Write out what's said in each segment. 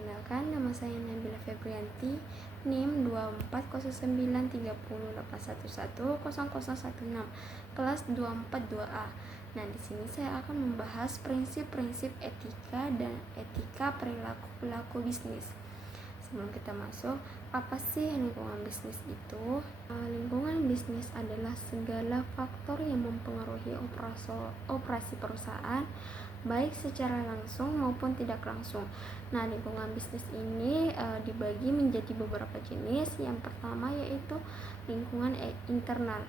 Perkenalkan, nama saya Nabila Febrianti, NIM 24093081100016, kelas 242A. Nah, di sini saya akan membahas prinsip-prinsip etika dan etika perilaku pelaku bisnis. Sebelum kita masuk, apa sih lingkungan bisnis itu? Lingkungan bisnis adalah segala faktor yang mempengaruhi operasi perusahaan, baik secara langsung maupun tidak langsung. Nah, lingkungan bisnis ini dibagi menjadi beberapa jenis. Yang pertama yaitu lingkungan internal.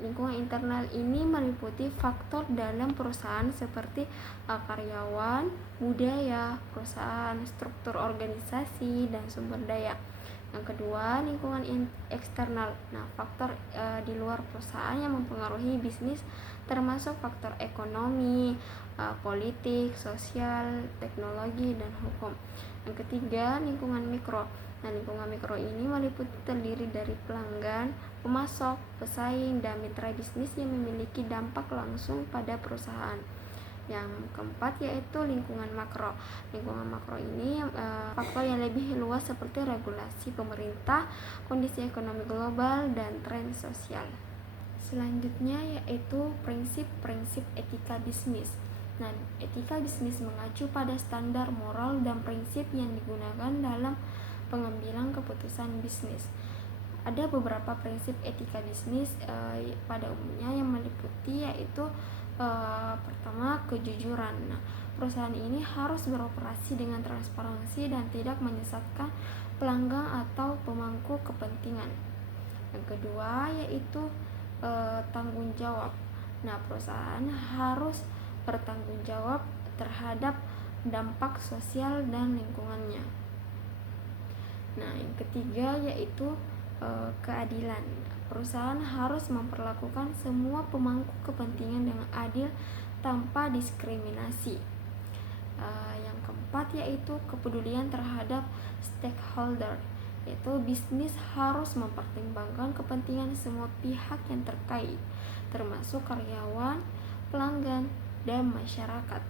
Lingkungan internal ini meliputi faktor dalam perusahaan seperti karyawan, budaya perusahaan, struktur organisasi, dan sumber daya. Yang kedua, lingkungan eksternal. Nah, faktor di luar perusahaan yang mempengaruhi bisnis termasuk faktor ekonomi, politik, sosial, teknologi, dan hukum. Yang ketiga, lingkungan mikro. Nah, lingkungan mikro ini terdiri dari pelanggan, pemasok, pesaing, dan mitra bisnis yang memiliki dampak langsung pada perusahaan. Yang keempat yaitu lingkungan makro. Lingkungan makro ini faktor yang lebih luas seperti regulasi pemerintah, kondisi ekonomi global, dan tren sosial. Selanjutnya yaitu prinsip-prinsip etika bisnis. Nah, etika bisnis mengacu pada standar moral dan prinsip yang digunakan dalam pengambilan keputusan bisnis. Ada beberapa prinsip etika bisnis pada umumnya yang meliputi yaitu pertama, kejujuran. Nah, perusahaan ini harus beroperasi dengan transparansi dan tidak menyesatkan pelanggan atau pemangku kepentingan. Yang kedua yaitu tanggung jawab. Nah, perusahaan harus bertanggung jawab terhadap dampak sosial dan lingkungannya. Nah, yang ketiga yaitu keadilan. Perusahaan harus memperlakukan semua pemangku kepentingan dengan adil tanpa diskriminasi. Yang keempat yaitu kepedulian terhadap stakeholder, yaitu bisnis harus mempertimbangkan kepentingan semua pihak yang terkait, termasuk karyawan, pelanggan, dan masyarakat.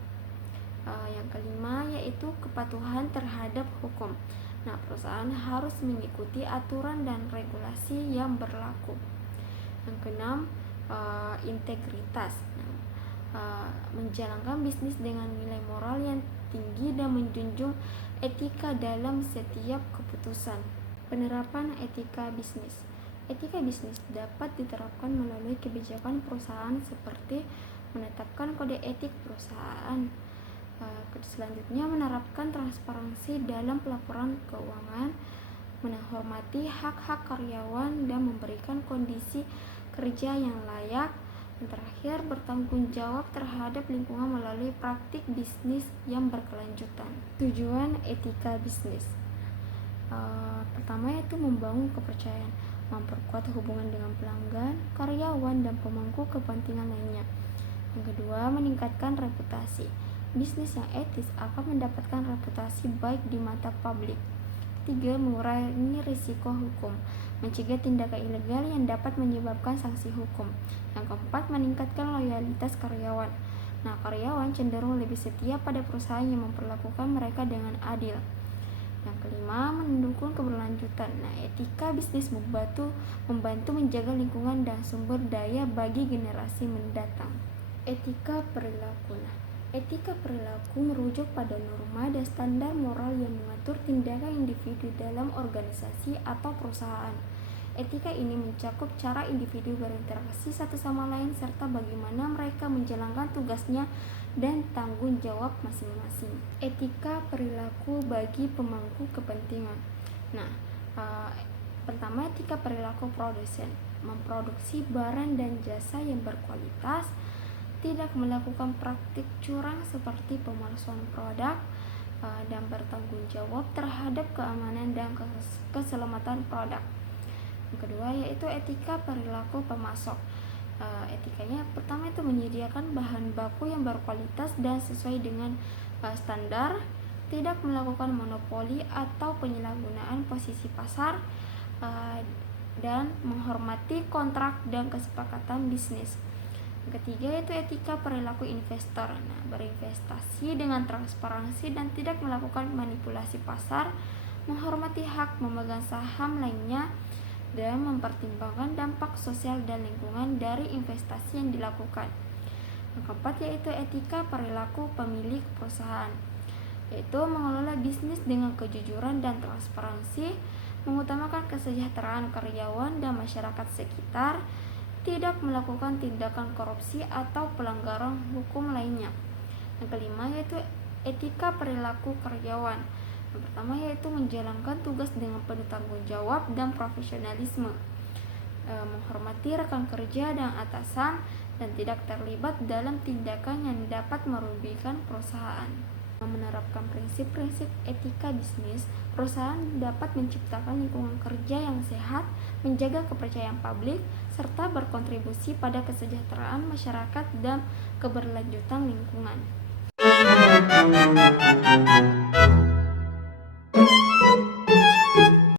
Yang kelima yaitu kepatuhan terhadap hukum. Nah, perusahaan harus mengikuti aturan dan regulasi yang berlaku. Yang keenam, integritas. Menjalankan bisnis dengan nilai moral yang tinggi dan menjunjung etika dalam setiap keputusan. Penerapan etika bisnis. Etika bisnis dapat diterapkan melalui kebijakan perusahaan seperti menetapkan kode etik perusahaan. Selanjutnya, menerapkan transparansi dalam pelaporan keuangan, menghormati hak-hak karyawan, dan memberikan kondisi kerja yang layak. Dan terakhir, bertanggung jawab terhadap lingkungan melalui praktik bisnis yang berkelanjutan. Tujuan etika bisnis pertama yaitu membangun kepercayaan, memperkuat hubungan dengan pelanggan, karyawan, dan pemangku kepentingan lainnya. Yang kedua, meningkatkan reputasi. Bisnis yang etis akan mendapatkan reputasi baik di mata publik. Ketiga, mengurangi risiko hukum, mencegah tindakan ilegal yang dapat menyebabkan sanksi hukum. Yang keempat, meningkatkan loyalitas karyawan. Nah, karyawan cenderung lebih setia pada perusahaan yang memperlakukan mereka dengan adil. Yang kelima, mendukung keberlanjutan. Nah, etika bisnis membantu menjaga lingkungan dan sumber daya bagi generasi mendatang. Etika perilaku. Nah, etika perilaku merujuk pada norma dan standar moral yang mengatur tindakan individu dalam organisasi atau perusahaan. Etika ini mencakup cara individu berinteraksi satu sama lain serta bagaimana mereka menjalankan tugasnya dan tanggung jawab masing-masing. Etika perilaku bagi pemangku kepentingan. Nah, pertama, etika perilaku produsen, memproduksi barang dan jasa yang berkualitas, tidak melakukan praktik curang seperti pemalsuan produk, dan bertanggung jawab terhadap keamanan dan keselamatan produk. Yang kedua yaitu etika perilaku pemasok. Etikanya pertama itu menyediakan bahan baku yang berkualitas dan sesuai dengan standar, tidak melakukan monopoli atau penyalahgunaan posisi pasar, dan menghormati kontrak dan kesepakatan bisnis. Yang ketiga yaitu etika perilaku investor. Nah, berinvestasi dengan transparansi dan tidak melakukan manipulasi pasar, menghormati hak memegang saham lainnya, dan mempertimbangkan dampak sosial dan lingkungan dari investasi yang dilakukan. Yang keempat yaitu etika perilaku pemilik perusahaan, yaitu mengelola bisnis dengan kejujuran dan transparansi, mengutamakan kesejahteraan karyawan dan masyarakat sekitar, tidak melakukan tindakan korupsi atau pelanggaran hukum lainnya. Yang kelima yaitu etika perilaku karyawan. Yang pertama yaitu menjalankan tugas dengan penuh tanggung jawab dan profesionalisme, menghormati rekan kerja dan atasan, dan tidak terlibat dalam tindakan yang dapat merugikan perusahaan. Menerapkan prinsip-prinsip etika bisnis, perusahaan dapat menciptakan lingkungan kerja yang sehat, menjaga kepercayaan publik, serta berkontribusi pada kesejahteraan masyarakat dan keberlanjutan lingkungan.